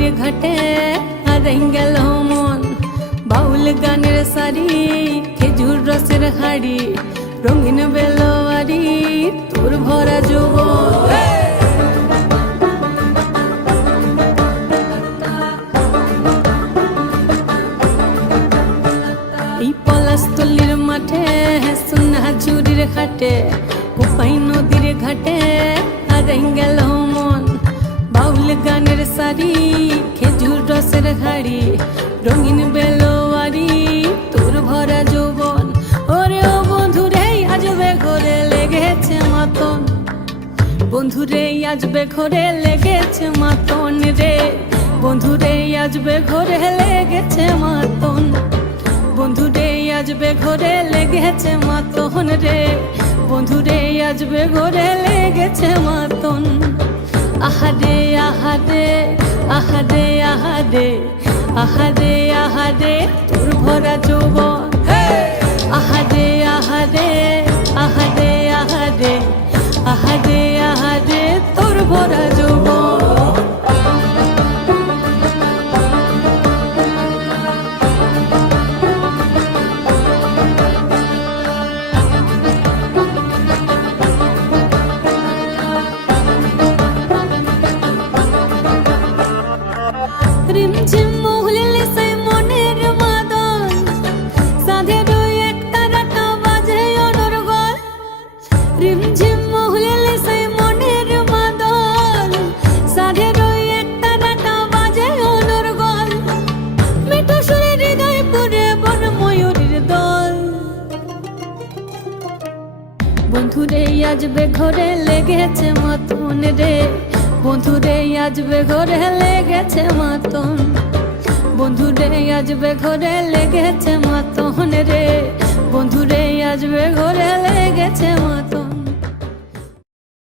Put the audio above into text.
নদীর ঘাটে হারাই গেল মন। বাউল গানের সারি, খেজুর রসের হাড়ি, রঙিন বেলোয়ারি, তোর ভরা যৌবন। এই পলাশতলির মাঠে, সোনা ঝুরির খাটে, কোপাই নদীর ঘাটে হারাই গেল মন। বাউল গানের সারি, খেজুর রসের হাড়ি, রঙিন বেলোয়ারি, তোর ভরা যৌবন। ওরে ও বন্ধুরে আজবে ঘরে লেগেছে মাতন, বন্ধুরে আজবে ঘরে লেগেছে মাতন রে, বন্ধুরে আজবে ঘরে লেগেছে মাতন, বন্ধুরে আজবে ঘরে লেগেছে মাতন রে, বন্ধুরে আজবে ঘরে লেগেছে মাতন। আহারে আহারে আহারে আহারে আহারে আহারে তোর ভরা যৌবন। আহারে আহারে আহারে আহারে আহারে আহারে তোর ভরা যৌবন। রিমঝিম মহুলিলে সেই মনের মাদন, সাধের এক তারাটা বাজে অনর্গল। রিমঝিম মহুলিলে সেই মনের মাদন, সাধের এক তারাটা বাজে অনর্গল। মিঠো সুরে হৃদয় পুরে বন ময়ূরীর দল। বন্ধুরে আজবে ঘরে লেগেছে মাতন রে, বন্ধুরে আজবে ঘরে লেগেছে মাতন, বন্ধুরে আজবে ঘরে লেগেছে মাতন রে, বন্ধুরে আজবে ঘরে লেগেছে মাতন।